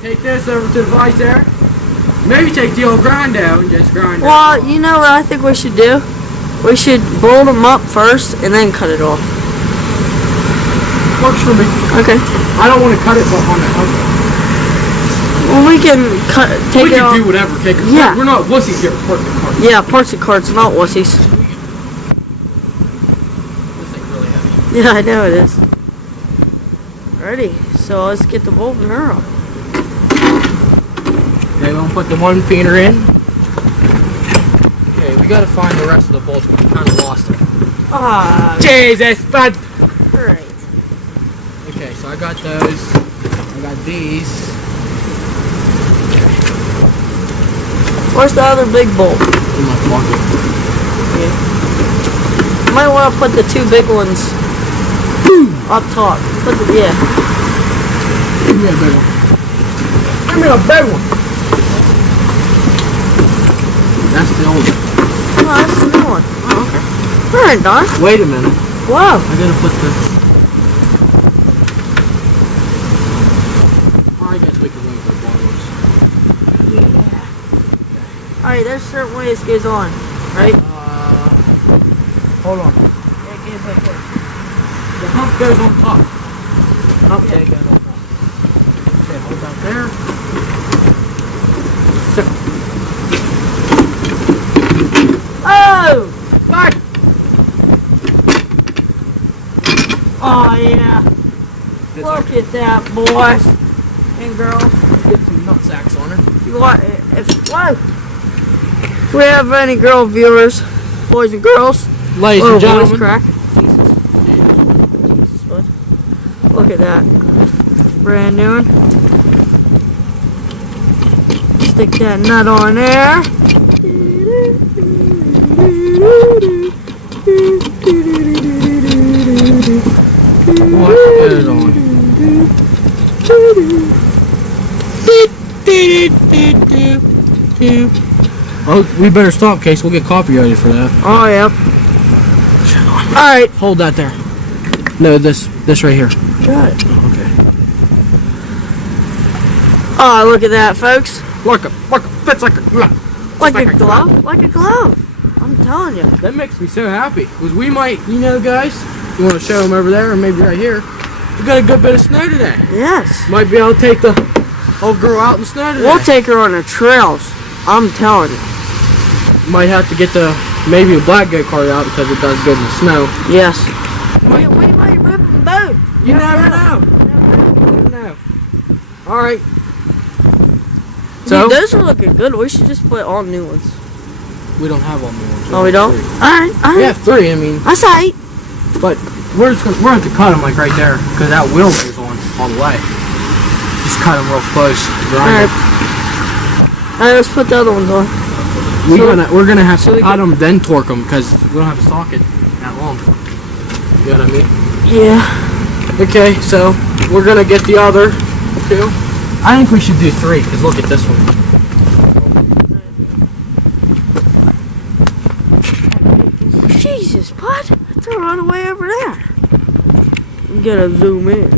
Take this over to the vise there. Maybe take the old grindo and just grind it. Well, you know what I think we should do? We should bolt them up first and then cut it off. Works for me. Okay. I don't want to cut it on the hump. Well, we can take it off. We can do whatever, okay? Yeah. We're not wussies here. Parts. Yeah, parts and carts, not wussies. This thing's really heavy. Yeah, I know it is. Ready, so let's get the bolt and her on. Okay, we'll put the one feeder in. Okay, we gotta find the rest of the bolts, but we kind of lost them. Ah, Jesus, bud! great. Okay, so I got those. I got these. Where's the other big bolt? In my pocket. Yeah. You might want to put the two big ones up top. Yeah. Give me a big one. Give me a big one. That's the old one. Oh, that's the new one. Oh, okay. Alright, Don. Wait a minute. Wow. I gotta put the... I guess we can wait for the bottom ones. Yeah. Alright, there's certain ways it goes on, right? Hold on. It goes like this. The hump goes on top. Okay, goes on top. Okay, hold that there. Sit. Oh! Back! Oh, yeah. Look at that, boys and girls. Get some nut sacks on her. Whoa. If we have any girl viewers, boys and girls, Ladies and gentlemen. Voice crack. Jesus, bud. Look at that. Brand new one. Stick that nut on there. What is on? Oh, we better stop, Case. We'll get copyrighted for that. Oh, yep. Alright. Hold that there. No, this right here. Got it. Oh, okay. Oh, look at that, folks. Fits like a glove. Like a glove? Like a glove. I'm telling you. That makes me so happy. Because we might, you know, guys, you want to show them over there or maybe right here. We got a good bit of snow today. Yes. Might be able to take the old girl out in the snow today. We'll take her on the trails. I'm telling you. Might have to get maybe a black goat cart out because it does good in the snow. Yes. We might rip them both. You never know. You never know. Alright. So, dude, those are looking good. We should just put all new ones. we don't have all new ones. Oh, we don't? Alright. We have 3, I mean. That's alright. But we're going to cut them like right there because that wheel goes on all the way. Just cut them real close. Grind Alright, let's put the other ones on. We're gonna have to cut them, then torque them because we don't have to stock it that long. You know what I mean? Yeah. Okay, so we're gonna get the other 2. I think we should do 3 because look at this one. Jesus, bud. They're all the way over there. We gotta zoom in.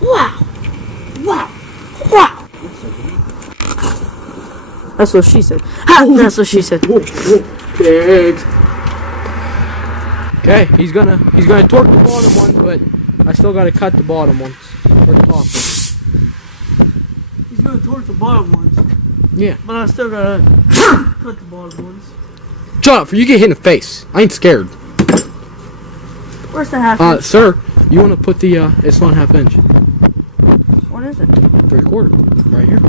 Wow. Wow. Wow. That's what she said. Ha! That's what she said. Pigs. Okay, he's gonna torque the bottom ones, but I still gotta cut the bottom ones. Or the top. He's gonna torque the bottom ones. Yeah. But I still gotta cut the bottom ones. Shut up, for you get hit in the face. I ain't scared. Where's the half inch? Sir, you wanna put the it's not half inch. What is it? 3/4. Right here.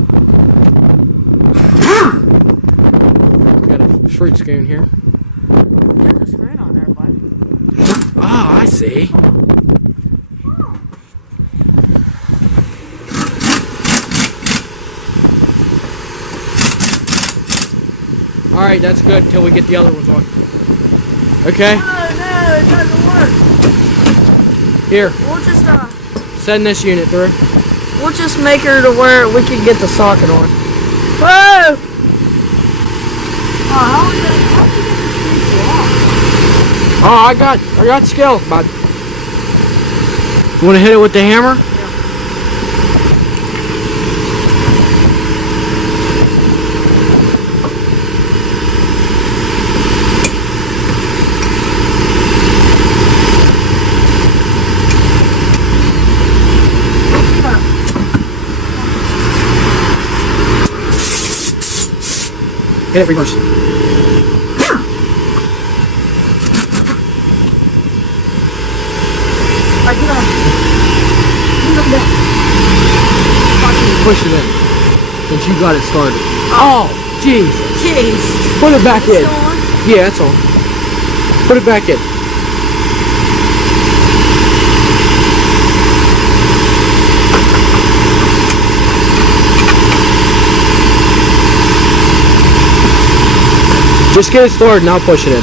Got a straight screen here. There's a screen on there, bud. Ah, I see. Alright, that's good till we get the other ones on. Okay? No, it doesn't work. Here, We'll just send this unit through. we'll just make her to where we can get the socket on. Whoa! How did you get the Oh, I got skills, bud. You wanna hit it with the hammer? Yeah. Hit it, reverse. Alright, get on. Get down. Push it in. Since you got it started. Oh, jeez. Jeez. Put it back in. Still on? Yeah, that's all. Put it back in. Just get it started, now push it in.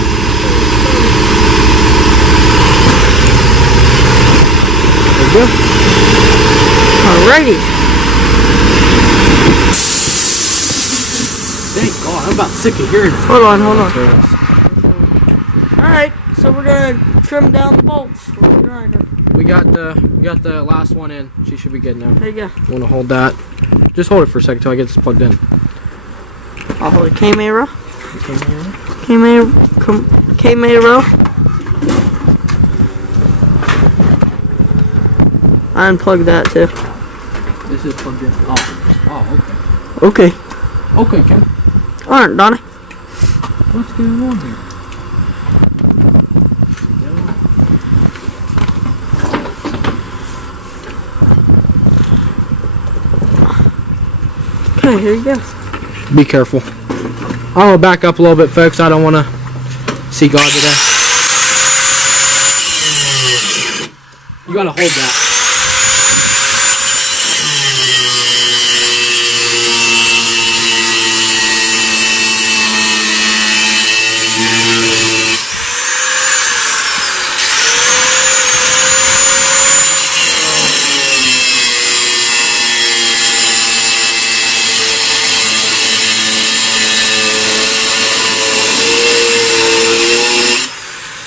There you go. Alrighty. Thank God, I'm about sick of hearing it. Hold on. Alright, so we're gonna trim down the bolts with the grinder. We got the last one in. She should be good now. There you go. You wanna hold that? Just hold it for a second till I get this plugged in. I'll hold it. Camera. I unplugged that too. This is plugged in. Oh, okay. Okay, Ken. Alright, Donnie. What's going on here? Okay, here you go. Be careful. I'm gonna back up a little bit, folks. I don't want to see God today. You gotta hold that.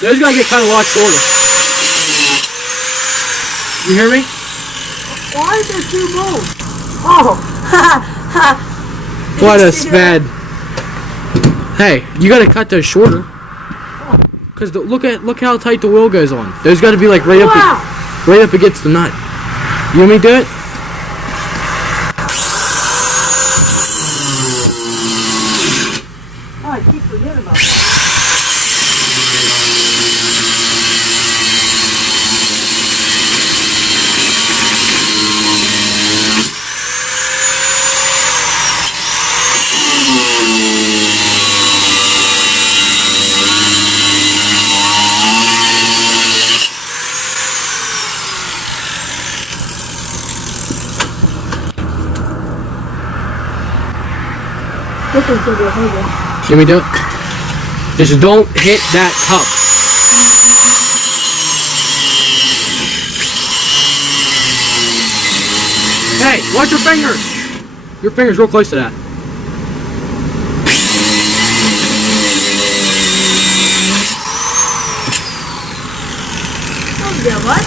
Those gotta get kind of a lot shorter. You hear me? Why is there two bolts? Oh! What a sped. Hey, you gotta cut those shorter. Cause look how tight the wheel goes on. Those gotta be like right up against the nut. You want me to do it? Oh, I keep forgetting about that. This one's gonna be a hard one. Let me do it. Just don't hit that cup. Hey, watch your fingers. Your fingers real close to that. Yeah, what?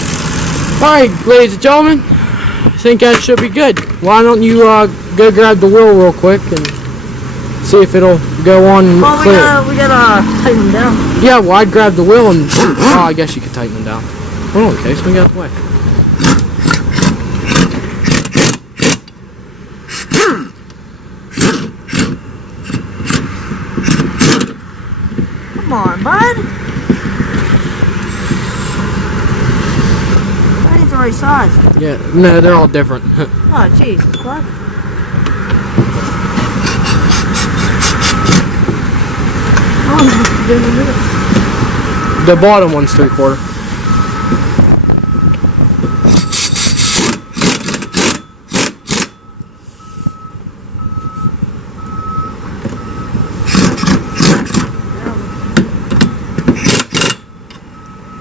Alright, ladies and gentlemen. I think that should be good. Why don't you go grab the wheel real quick and see if it'll go on Well, clear. we gotta tighten them down. Yeah, well, I'd grab the wheel and... Oh, I guess you could tighten them down. Hold on, Case. Let me get out the way. Come on, bud. That ain't the right size. Yeah, no, they're all different. Oh, jeez. What? Oh, The bottom one's 3/4.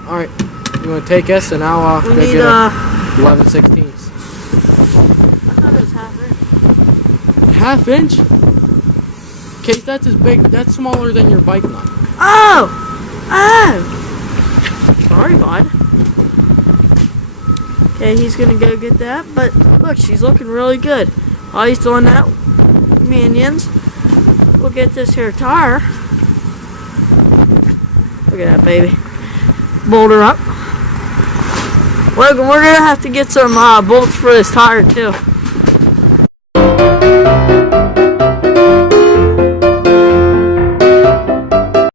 Alright, you want to take us and I'll we go need, get a 11/16. I thought it was half inch. Half inch? Case, that's as big, that's smaller than your bike nut. Oh! Sorry, bud. Okay, he's gonna go get that, but look, she's looking really good. While he's doing that, minions, we'll get this here tire. Look at that, baby. Bolt her up. Logan, we're gonna have to get some bolts for this tire, too.